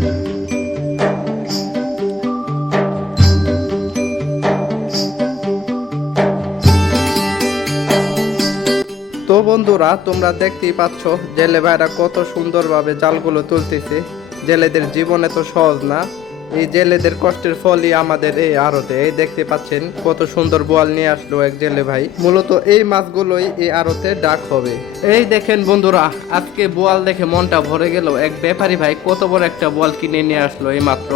তো বন্ধুরা, তোমরা দেখতেই পাচ্ছ জেলে ভাইরা কত সুন্দরভাবে জালগুলো তুলতেছে। জেলেদের জীবনে তো সহজ না, এই জেলেদের কষ্টের ফলই আমাদের এই আড়তে। এই দেখতে পাচ্ছেন কত সুন্দর বোয়াল নিয়ে আসলো এক জেলে ভাই। মূলত এই মাছগুলোই এই আড়তে ডাক হবে। এই দেখেন বন্ধুরা, আজকে বোয়াল দেখে মনটা ভরে গেল। এক ব্যাপারী ভাই কত বড় একটা বোয়াল কিনে নিয়ে আসলো এই মাত্র।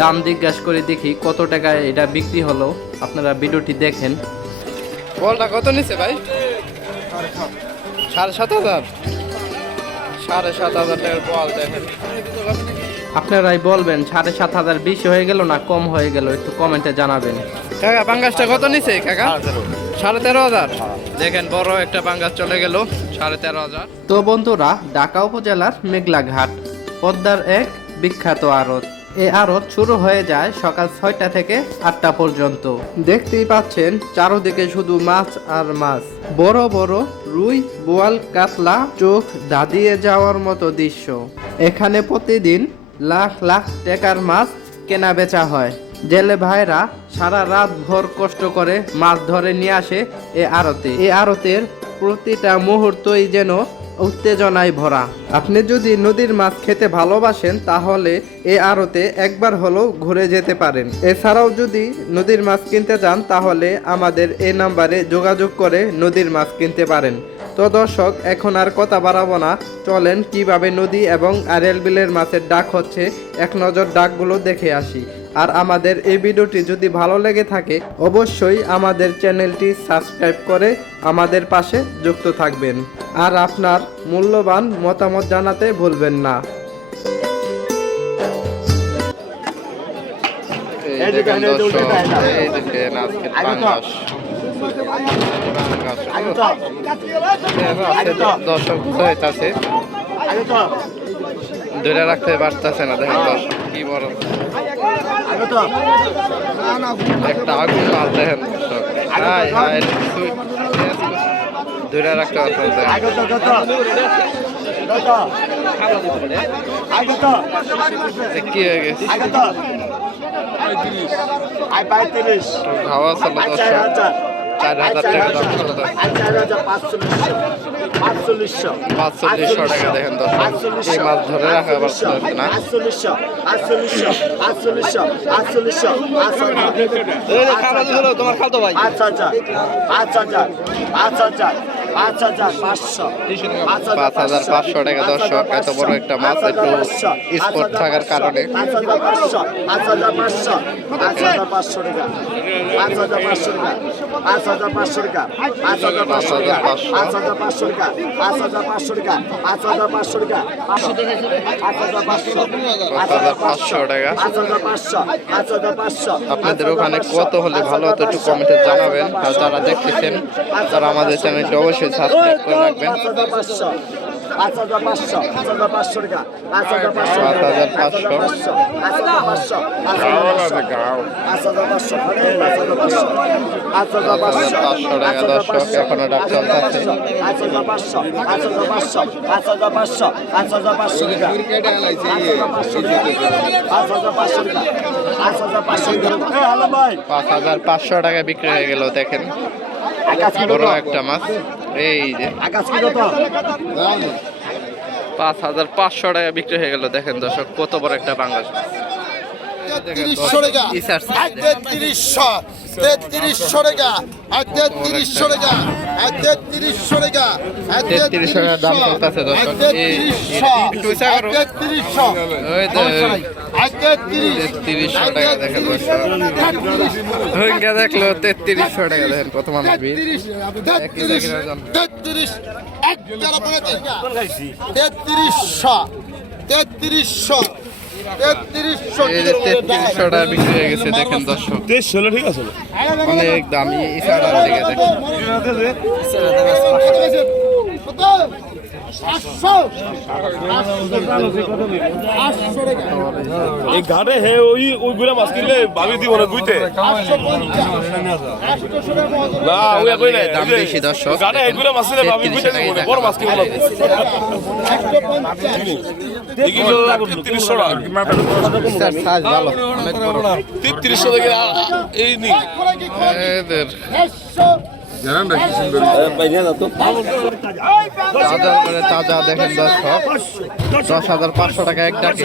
দাম জিজ্ঞাসা করে দেখি কত টাকায় এটা বিক্রি হলো। আপনারা ভিডিওটি দেখেন। বোয়ালটা কত নিচ্ছে ভাই? 7,500। 7,500 টাকার বোয়াল দেখেন। আপনারাই বলবেন 7,500 বেশি হয়ে গেল না কম হয়ে গেল, একটু কমেন্টে জানাবেন। কাকা পাঙ্গাসটা কত নিছে কাকা? 13,500। দেখেন বড় একটা পাঙ্গাস চলে গেল 13,500। তো বন্ধুরা, ঢাকা উপজেলার মেঘলা ঘাট পদ্মার এক বিখ্যাত আড়ত। এই আড়ত শুরু হয়ে যায় সকাল 6টা থেকে 8টা পর্যন্ত। দেখতেই পাচ্ছেন চারদিকে শুধু মাছ আর মাছ। বড় বড় রুই, বোয়াল, কাতলা, চোখ ধাঁধিয়ে যাওয়ার মতো দৃশ্য। এখানে প্রতিদিন লাখ লাখ টাকার মাছ কেনা বেচা হয়। জেলে ভাইরা সারা রাত ভর কষ্ট করে মাছ ধরে নিয়ে আসে এই আড়তে। এই আড়তের প্রতিটা মুহূর্তই যেন উত্তেজনায় ভরা। আপনি যদি নদীর মাছ খেতে ভালোবাসেন তাহলে এই আড়তে একবার হলেও ঘুরে যেতে পারেন। এছাড়াও যদি নদীর মাছ কিনতে চান তাহলে আমাদের এই নাম্বারে যোগাযোগ করে নদীর মাছ কিনতে পারেন। তো দর্শক, এখন আর কথা বাড়াবো না, চলেন কিভাবে নদী এবং আড়িয়াল বিলের মাছের ডাক হচ্ছে এক নজর ডাকগুলো দেখে আসি। আর আমাদের এই ভিডিওটি যদি ভালো লেগে থাকে অবশ্যই আমাদের চ্যানেলটি সাবস্ক্রাইব করে আমাদের পাশে যুক্ত থাকবেন। আর আপনার মূল্যবান মতামত জানাতে ভুলবেন না। দর্শক হইতাছে, ধরে রাখতে পারতেছে না। দেখেন দর্শক কি বড় একটা আগুন মাছ। দেখেন দর্শক, ধরে রাখতে পারতেছে। কি হয়ে গেছে? খাওয়া চলো দর্শক, 4,000 টাকা দাম চলো। 4500 টাকা। দেখেন দর্শক, এই মাছ ধরে রাখা পারছে না। তোমার খালতো ভাই। 5,500 টাকা দর্শক। এত বড় একটা মাছ একটু স্পট থাকার কারণে 5,500 টাকা। আপনাদের ওখানে কত হলে ভালো হতো একটু কমেন্টে জানাবেন। আর যারা দেখতেছেন তারা আমাদের চ্যানেলটি অবশ্যই সাবস্ক্রাইব করে রাখবেন। 5,500 টাকা। 5,500 টাকা দর্শক। এখনো ডাক চলতেছে। 5,500 টাকা বিক্রি হয়ে গেল। দেখেন বড় একটা মাছ। এই যে 5,500 টাকা বিক্রি হয়ে গেল। দেখেন দর্শক কত বড় একটা পাঙ্গাস। 3300 টাকা, 3300 টাকা, 3300 টাকা, 3300 টাকা, 3300 টাকা দাম চলতেছে দর্শক। 3300 টাকা। দেখেন দর্শক, রোহিঙ্গা দেখলো 3300 টাকা। দেখেন কত মানুষ ভিড়। 3300 টাকা বিক্রি হয়ে গেছে। দেখেন দর্শক, ঠিক আছে, অনেক দামি। ইশারার দিকে দেখেন এই ঘাটে হে ওই গুড়া মাছ কিনলে ভাবি দিব না বুঝতে না ওই একই নাই দাম বেশি দর্শক ঘাটে এই গুড়া মাছ কিনলে ভাবি বুঝতে দিব না বড় মাছ কিনবো দেখি 3300 টাকা সাইজ ভালো অনেক বড় 3300 থেকে এই নি এদের তাজা করে তাজা দেখেন দর্শক 10,500 টাকা এক ডাকে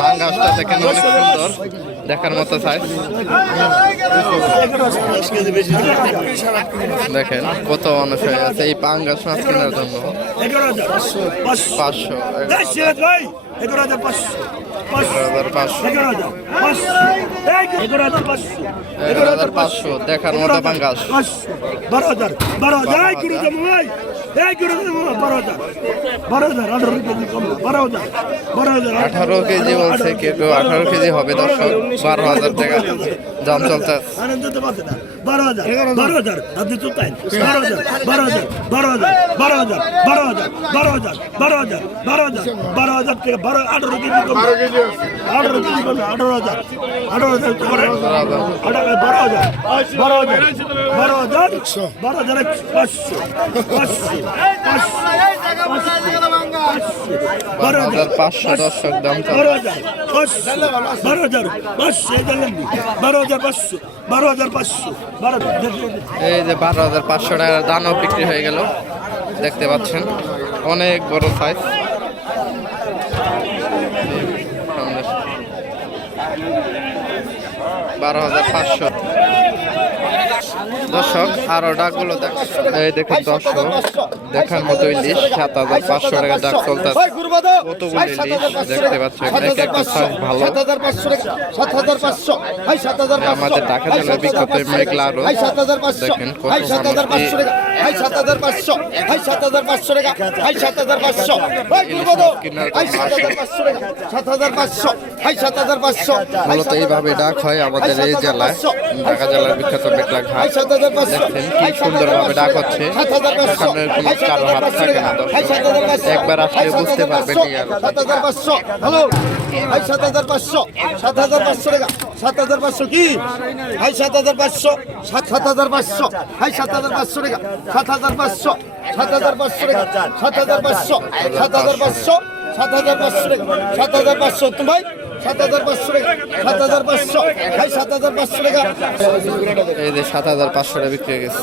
পাঙ্গাসটা দেখেন অনেক সুন্দর দেখার মতো সাইজ দেখেন কত মানুষ হয়ে আছে এই পাঙ্গাস মাছ কেনার জন্য 500 11,500 দেখার মতো পাঙ্গাস 18 কেজি বলছে কেউ 18 কেজি হবে দর্শক 12,000 টাকা দাম চলছে 12,000 আপনি তো তাই 12,000 থেকে 18 কেজি কম 18 কেজি কম 18,000 500 দর্শক দাম চলছে 12,500 এই যে 12,500 টাকার দানও বিক্রি হয়ে গেল দেখতে পাচ্ছেন অনেক বড় সাইজ 12,500 দর্শক আরো ডাকগুলো এই দেখুন দর্শক দেখার মতো ইলিশ 7,500 টাকা ডাক চলতে কতগুলো ইলিশ দেখতে পাচ্ছেন এক একটা সাইজ ভালো 7,500 আমাদের ঢাকা জেলার বিখ্যাত মেঘলা আরো দেখেন কত মানুষ 7,500 টাকা 7,500 মূলত এইভাবে ডাক হয় আমাদের এই জেলায় ঢাকা জেলার বিখ্যাত মেঘলা ঘাট দেখছেন কি সুন্দরভাবে ডাক হচ্ছে এখানে কোনো কারো হাত থাকে না দর্শক একবার আসলে বুঝতে পারবেন কি আর 7,500 হ্যালো 7,500 টাকা 7,500 কি 7,500 7,500 7,500 টাকা 7,500 7,500 টাকা 7,500 7,500 7,500 তুমি ভাই 7,500 টাকা 7,500 7,500 টাকা এই যে 7,500 টাকা বিক্রি হয়ে গেছে